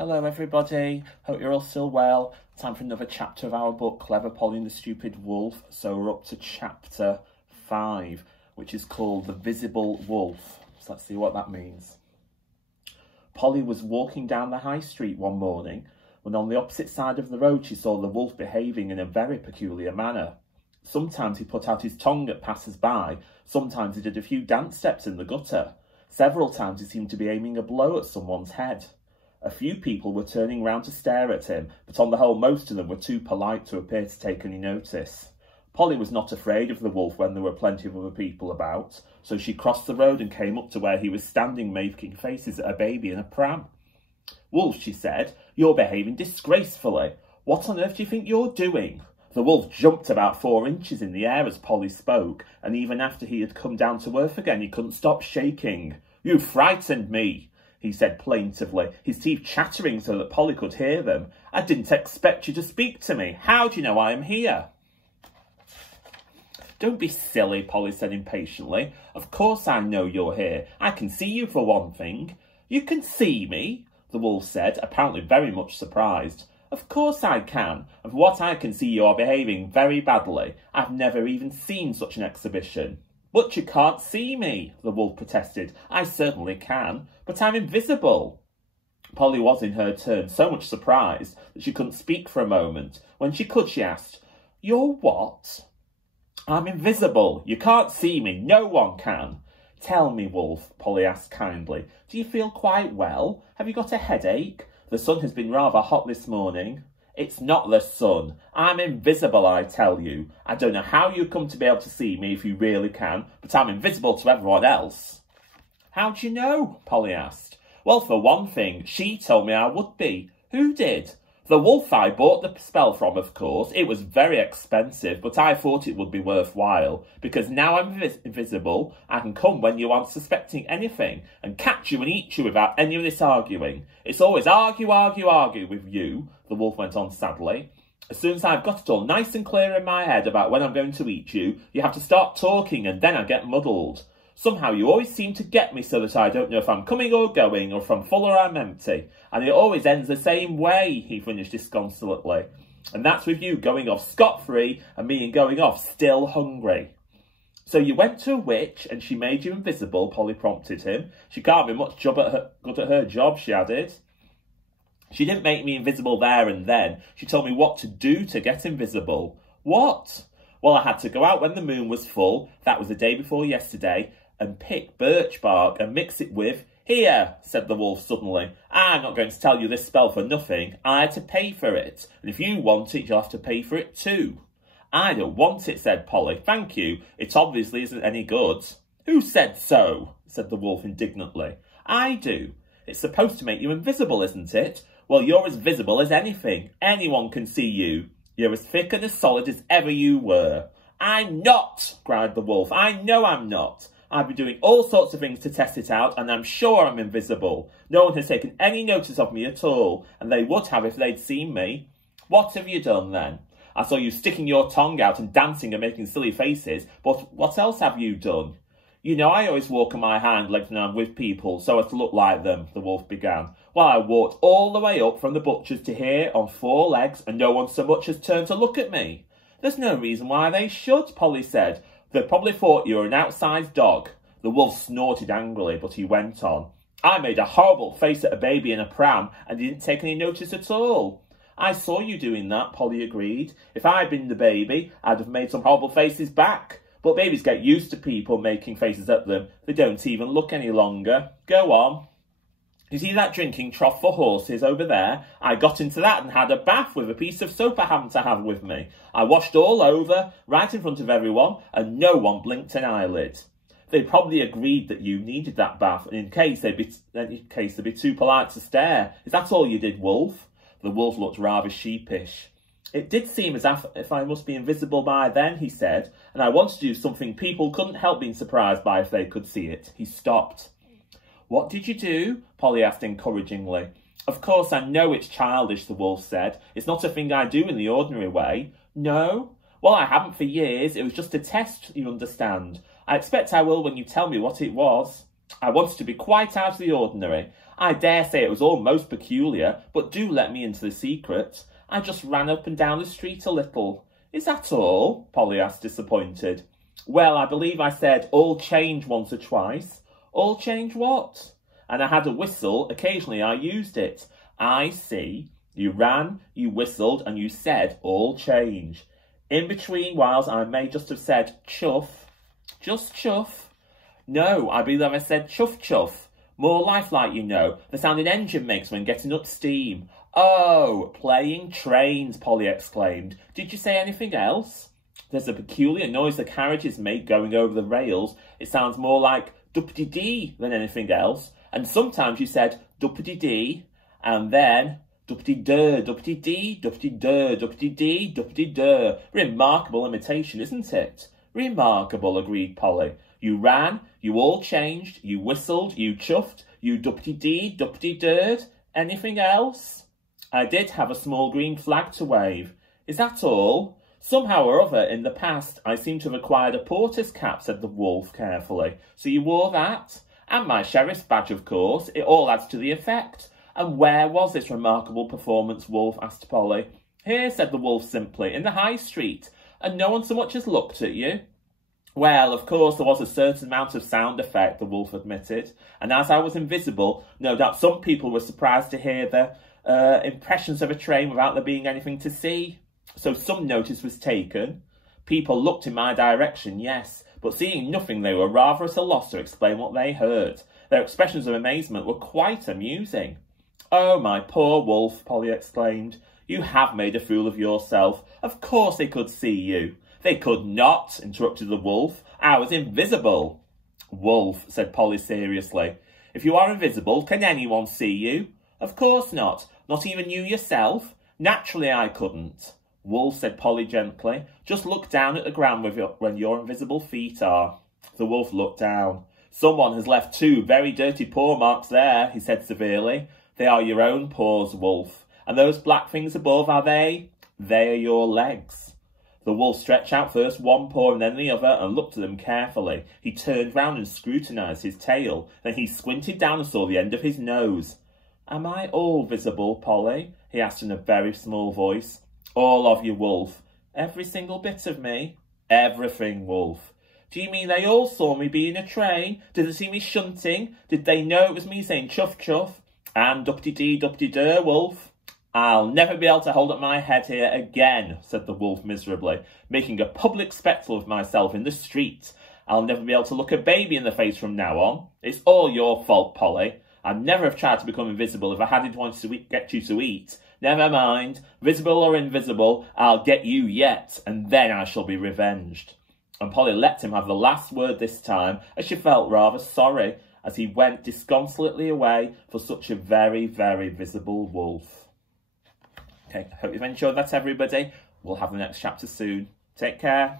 Hello everybody, hope you're all still well. Time for another chapter of our book, Clever Polly and the Stupid Wolf. So we're up to chapter 5, which is called The Visible Wolf. So let's see what that means. Polly was walking down the high street one morning when on the opposite side of the road she saw the wolf behaving in a very peculiar manner. Sometimes he put out his tongue at passers-by, sometimes he did a few dance steps in the gutter. Several times he seemed to be aiming a blow at someone's head. A few people were turning round to stare at him, but on the whole most of them were too polite to appear to take any notice. Polly was not afraid of the wolf when there were plenty of other people about, so she crossed the road and came up to where he was standing making faces at a baby in a pram. "Wolf," she said, "you're behaving disgracefully. What on earth do you think you're doing?" The wolf jumped about 4 inches in the air as Polly spoke, and even after he had come down to earth again, he couldn't stop shaking. "You frightened me," he said plaintively, his teeth chattering so that Polly could hear them. "I didn't expect you to speak to me. How do you know I am here?" "Don't be silly," Polly said impatiently. "Of course I know you're here. I can see you for one thing." "You can see me?" the wolf said, apparently very much surprised. "Of course I can. Of what I can see you are behaving very badly. I've never even seen such an exhibition." "But you can't see me," the wolf protested. "I certainly can, but I'm invisible." Polly was in her turn so much surprised that she couldn't speak for a moment. When she could, she asked, "You're what?" "I'm invisible. You can't see me. No one can." "Tell me, Wolf," Polly asked kindly, "do you feel quite well? Have you got a headache? The sun has been rather hot this morning." "It's not the sun. I'm invisible, I tell you. I don't know how you come to be able to see me if you really can, but I'm invisible to everyone else." "How do you know?" Polly asked. "Well, for one thing, she told me I would be." "Who did?" "The wolf I bought the spell from, of course. It was very expensive, but I thought it would be worthwhile, because now I'm invisible, I can come when you aren't suspecting anything, and catch you and eat you without any of this arguing. It's always argue, argue, argue with you," the wolf went on sadly. "As soon as I've got it all nice and clear in my head about when I'm going to eat you, you have to start talking, and then I get muddled. Somehow you always seem to get me so that I don't know if I'm coming or going, or if I'm full or I'm empty. And it always ends the same way," he finished disconsolately. "And that's with you going off scot-free and me going off still hungry." "So you went to a witch and she made you invisible," Polly prompted him. "She can't be much good at her job," she added. "She didn't make me invisible there and then. She told me what to do to get invisible." "What?" "Well, I had to go out when the moon was full, that was the day before yesterday, and pick birch bark and mix it with—" "Here," said the wolf suddenly, "I'm not going to tell you this spell for nothing. I had to pay for it, and if you want it, you'll have to pay for it too." "I don't want it," said Polly. "Thank you. It obviously isn't any good." "Who said so?" said the wolf indignantly. "I do. It's supposed to make you invisible, isn't it? Well, you're as visible as anything. Anyone can see you. You're as thick and as solid as ever you were." "I'm not!" cried the wolf. "I know I'm not. I've been doing all sorts of things to test it out, and I'm sure I'm invisible. No one has taken any notice of me at all, and they would have if they'd seen me." "What have you done, then?" "I saw you sticking your tongue out and dancing and making silly faces, but what else have you done?" "You know I always walk on my hind legs when I'm with people, so as to look like them," the wolf began. "Well, I walked all the way up from the butcher's to here on 4 legs, and no one so much as turned to look at me." "There's no reason why they should," Polly said. "They probably thought you were an outside dog." The wolf snorted angrily, but he went on. "I made a horrible face at a baby in a pram, and he didn't take any notice at all." "I saw you doing that," Polly agreed. "If I'd been the baby, I'd have made some horrible faces back. But babies get used to people making faces at them. They don't even look any longer. Go on." "You see that drinking trough for horses over there? I got into that and had a bath with a piece of soap I happened to have with me. I washed all over, right in front of everyone, and no one blinked an eyelid. They probably agreed that you needed that bath, and in case they'd be too polite to stare. Is that all you did, Wolf?" The wolf looked rather sheepish. "It did seem as if I must be invisible by then," he said, "and I wanted to do something people couldn't help being surprised by if they could see it." He stopped. "What did you do?" Polly asked encouragingly. "Of course, I know it's childish," the wolf said. "It's not a thing I do in the ordinary way." "No?" "Well, I haven't for years. It was just a test, you understand. I expect I will when you tell me what it was." I wanted to be quite out of the ordinary. I dare say it was all most peculiar, but do let me into the secret. I just ran up and down the street a little. Is that all? Polly asked, disappointed. Well, I believe I said all change once or twice. All change what? And I had a whistle. Occasionally I used it. I see. You ran, you whistled, and you said all change. In between whiles I may just have said chuff. Just chuff. No, I believe I said chuff chuff. More lifelike, you know, the sound an engine makes when getting up steam. Oh, playing trains, Polly exclaimed. Did you say anything else? There's a peculiar noise the carriages make going over the rails. It sounds more like duppity-dee than anything else. And sometimes you said duppity-dee, and then duppity-dur, duppity-dee, duppity-dur, duppity-dee, duppity-dur. Remarkable imitation, isn't it? Remarkable, agreed Polly. You ran, you all changed, you whistled, you chuffed, you duppity-dee, duppity-durred. Anything else? I did have a small green flag to wave. Is that all? Somehow or other, in the past, I seem to have acquired a porter's cap, said the wolf carefully. So you wore that? And my sheriff's badge, of course. It all adds to the effect. And where was this remarkable performance, Wolf? Asked Polly. Here, said the wolf simply, in the High Street. And no one so much as looked at you. Well, of course, there was a certain amount of sound effect, the wolf admitted. And as I was invisible, no doubt some people were surprised to hear the impressions of a train without there being anything to see. So some notice was taken. People looked in my direction, yes, but seeing nothing they were rather at a loss to explain what they heard. Their expressions of amazement were quite amusing. Oh, my poor wolf, Polly exclaimed. You have made a fool of yourself. Of course they could see you. They could not, interrupted the wolf. I was invisible. Wolf, said Polly seriously. If you are invisible, can anyone see you? Of course not. Not even you yourself. Naturally I couldn't. Wolf, said Polly gently, just look down at the ground when your invisible feet are. The wolf looked down. Someone has left 2 very dirty paw marks there, he said severely. They are your own paws, Wolf. And those black things above, are they? They are your legs. The wolf stretched out first one paw and then the other and looked at them carefully. He turned round and scrutinised his tail. Then he squinted down and saw the end of his nose. Am I all visible, Polly? He asked in a very small voice. All of you, Wolf. Every single bit of me? Everything, Wolf. Do you mean they all saw me be in a train? Did they see me shunting? Did they know it was me saying chuff chuff? And duppity-dee, duppity-dur, Wolf? I'll never be able to hold up my head here again, said the wolf miserably, making a public spectacle of myself in the street. I'll never be able to look a baby in the face from now on. It's all your fault, Polly. I'd never have tried to become invisible if I hadn't wanted to get you to eat. Never mind, visible or invisible, I'll get you yet, and then I shall be revenged. And Polly let him have the last word this time, as she felt rather sorry, as he went disconsolately away for such a very, very visible wolf. Okay, I hope you've enjoyed that, everybody. We'll have the next chapter soon. Take care.